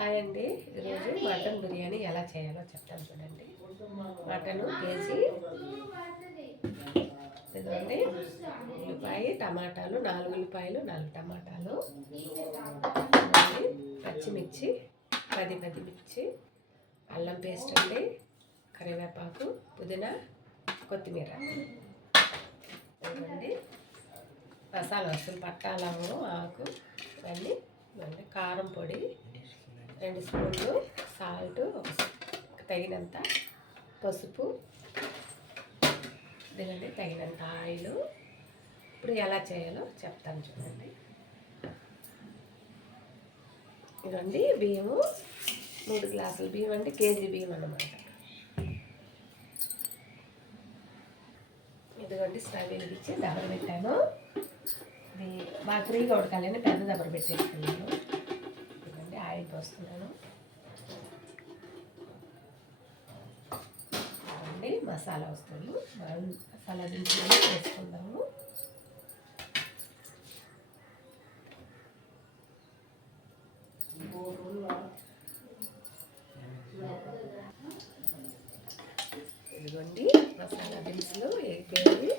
Hi అండి, ఈరోజు mutton biryani ఎలా చేయాలో చెప్తాను చూడండి. మటను కేజీ, ఇదిగోండి ఉల్లిపాయ, టమాటాలు 4 ఉల్లిపాయలు 4 టమాటాలు, పచ్చిమిర్చి 10 మిర్చి, అల్లం పేస్ట్ అండి, కరివేపాకు, పుదీనా, కొత్తిమీర, ఇవ్వండి మసాలా వస్తుంది, పట్టా, లవంగం, ఆకు, ఇవన్నీ ఇవ్వండి. కారం పొడి 2 స్పూన్లు, సాల్ట్ తగినంత, పసుపు, ఇదిగండి తగినంత ఆయిల్. ఇప్పుడు ఎలా చేయాలో చెప్తాను చూడండి. ఇదండి బియ్యము 3 గ్లాసుల బియ్యం అండి, కేజీ బియ్యం అన్నమాట. ఇదిగోండి స్టవ్ వెలిగించి దబర పెట్టాను. ఇది బాగా ఫ్రీగా ఉడకాలని పెద్ద దబర పెట్టేసుకున్నాను. ఇదిగోండి ఆయిల్ పోస్తున్నాను. ఇదిగోండి మసాలా వస్తువులు, మసాలా దినుసులు వేసుకుందాము. ఇదిగోండి మసాలా దినుసులు వేగిపోయి,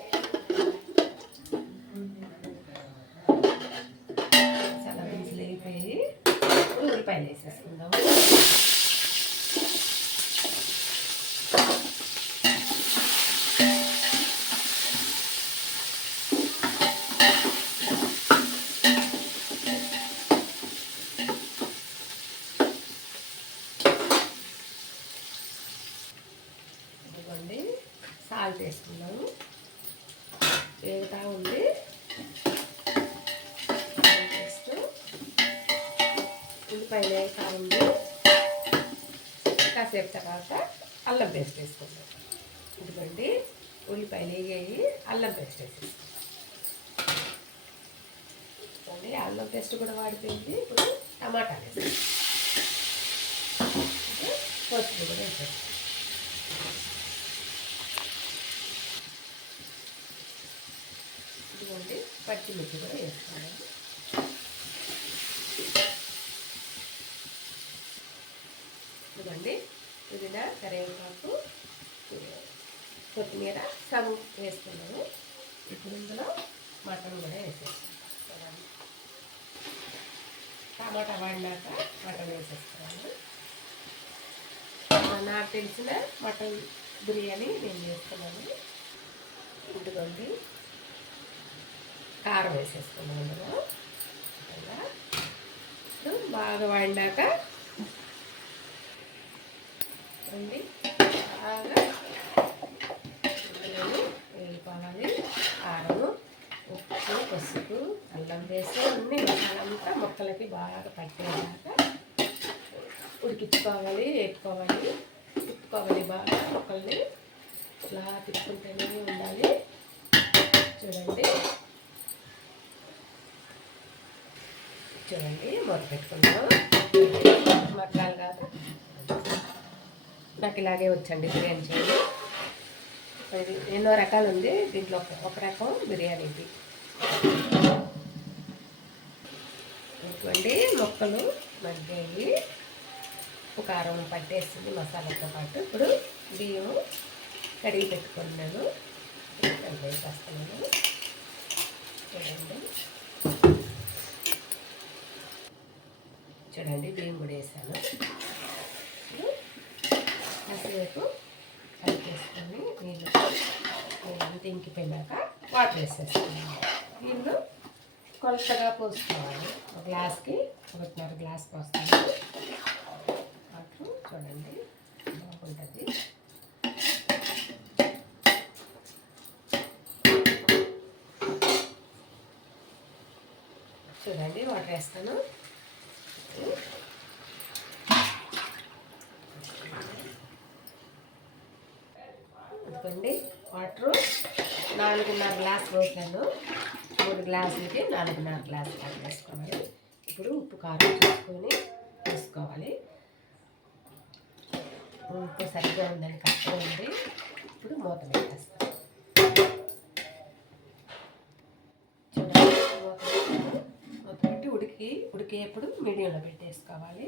మసాలా దినుసులు వేగిపోయి ఉల్లిపాయలు వేసేసుకుందాము. ఇదిగోండి సాల్ట్ వేసుకున్నాము. వేగుతూ ఉంది. నెక్స్ట్ ఉల్లిపాయలు వేగుతూ ఉంది. కాసేపు తర్వాత అల్లం పేస్ట్ వేసుకుందాం. ఇదిగోండి ఉల్లిపాయలు వేగాయి, అల్లం పేస్ట్ వేసేసుకోండి. అల్లం పేస్ట్ కూడా వాడిపోయింది. ఇప్పుడు టమాటాలు వేసుకోండి, పసుపు కూడా వేసేసుకోండి. ఇదిగోండి పచ్చిమిర్చి కూడా వేసుకోవాలి. ఇదిగోండి పుదీనా, కరివేపాకు, కొత్తిమీర సగం వేసుకున్నాను. ఇప్పుడు ఇందులో మటన్ కూడా వేసేస్తాను. టమాటా వాడినాక మటన్ వేసేస్తున్నాను. నాకు తెలిసిన మటన్ బిర్యానీ నేను చేస్తున్నాను. ఇదిగోండి కారం వేసేసుకున్నాను అందులో. ఇప్పుడు బాగా వాడినాక బాగా వేసుకోవాలి. కారము, ఉప్పు, పసుపు, అల్లం వేసి అన్ని మసాలంతా ముక్కలకి బాగా పట్టేలాగా ఉడికించుకోవాలి, వేపుకోవాలి, తిప్పుకోవాలి. బాగా ముక్కల్ని ఇలా తిప్పుకుంటూనే ఉండాలి. చూడండి మూత పెట్టుకుందాం. మగ్గాలి కాదు, నాకు ఇలాగే వచ్చండి బిర్యానీ చేయాలి. ఇది ఎన్నో రకాలు ఉంది, దీంట్లో ఒక రకం బిర్యానీ ఇది. ఇటువంటి ముక్కలు మగ్గాయి, ఉప్పు కారం పట్టేస్తుంది మసాలాతో పాటు. ఇప్పుడు బియ్యం కడిగి పెట్టుకున్నాను, వేసేస్తున్నాను. చూడండి బియ్యం కూడా వేసాను. కాసేపు కలిపేసుకొని నీళ్ళు అంత ఇంకిపోయినాక వాటర్ వేసేసుకున్నాను. నీళ్ళు కొలతగా పోసుకోవాలి. ఒక గ్లాస్కి 1.5 గ్లాస్ పోస్తాను. వాటర్ చూడండి బాగుంటుంది. చూడండి వాటర్ వేస్తాను. ఇదిగోండి వాటరు 4.5 గ్లాస్ పోసాను. 3 గ్లాసులకి 4.5 గ్లాసులు వాటర్ వేసుకోవాలి. ఇప్పుడు ఉప్పు కారం చూసుకొని వేసుకోవాలి. ఉప్పు సరిగ్గా ఉందని కష్టం ఉంది. ఇప్పుడు మూత పెట్టేస్తాను. చూడండి మూత పెట్టి ఉడికేప్పుడు మీడియంలో పెట్టేసుకోవాలి.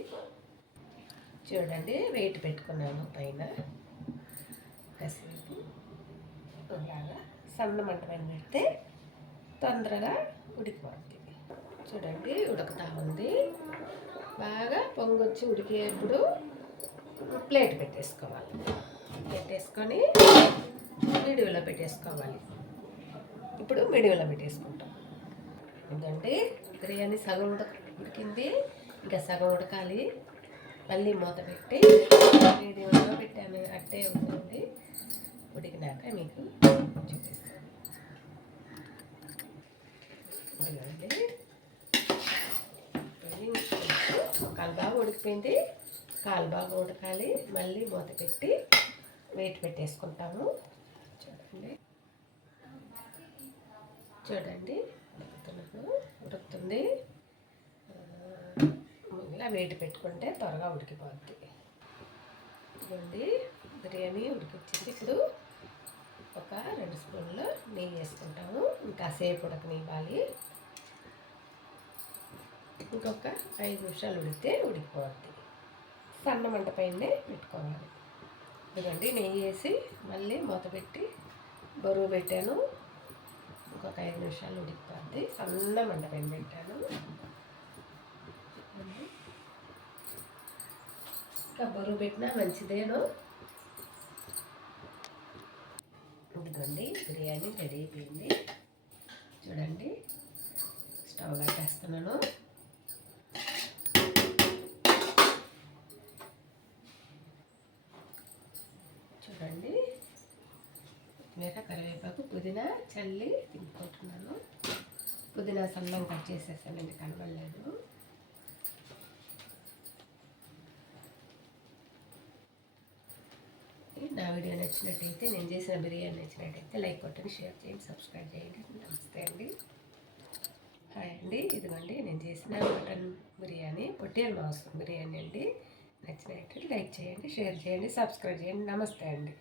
చూడండి వెయిట్ పెట్టుకున్నాను పైన కాసేపు అలాగా సన్న మంట పైన పెడితే తొందరగా ఉడికిపోతుంది. చూడండి ఉడుకుతా ఉంది. బాగా పొంగొచ్చి ఉడికేప్పుడు ప్లేట్ పెట్టేసుకోవాలి. పెట్టేసుకొని మీడియంలో పెట్టేసుకోవాలి. ఇప్పుడు మీడియంలో పెట్టేసుకుంటాం. ఎందుకంటే బిర్యానీ సగం ఉడికింది, ఇంకా సగం ఉడకాలి. మళ్ళీ మూత పెట్టి మీడియంలో పెట్టాను. అట్టే ఉంటుంది. ఉడికినాక మీకు చూపిస్తాను. ఇదిగోండి కాలు బాగా ఉడికిపోయింది. కాలు బాగా ఉడకాలి. మళ్ళీ మూత పెట్టి వెయిట్ పెట్టేసుకుంటాము. చూడండి ఉడుకుతుంది. ఇలా వెయిట్ పెట్టుకుంటే త్వరగా ఉడికిపోద్ది. ఇదిగోండి బిర్యానీ ఉడికించింది. ఇప్పుడు ఒక 2 స్పూన్లు నెయ్యి వేసుకుంటాము. ఇంకా సేపు ఉడకనివ్వాలి. ఇంకొక 5 నిమిషాలు ఉడికితే ఉడికిపోద్ది. సన్న మంట పైనే పెట్టుకోవాలి. ఇదిగోండి నెయ్యి వేసి మళ్ళీ మూత పెట్టి బరువు పెట్టాను. ఇంకొక 5 నిమిషాలు ఉడికిపోద్ది. సన్న మంట పైన పెట్టాను. ఇంకా బరువు పెట్టినా మంచిదేను. ఇదిగోండి బిర్యానీ రెడీ అయిపోయింది. చూడండి స్టవ్ కట్టేస్తున్నాను. చూడండి కొత్తిమీర, కరివేపాకు, పుదీనా చల్లి తింపుకుంటున్నాను. పుదీనా సన్నం కట్ చేసేసానండి, కనబడలేదు. నా వీడియో నచ్చినట్టయితే, నేను చేసిన బిర్యానీ నచ్చినట్టయితే లైక్ కొట్టండి, షేర్ చేయండి, సబ్స్క్రైబ్ చేయండి. నమస్తే అండి. హాయ్ అండి. ఇదిగోండి నేను చేసిన మటన్ బిర్యానీ, పొట్టేల మాంసం బిర్యానీ అండి. నచ్చినట్టయితే లైక్ చేయండి, షేర్ చేయండి, సబ్స్క్రైబ్ చేయండి. నమస్తే అండి.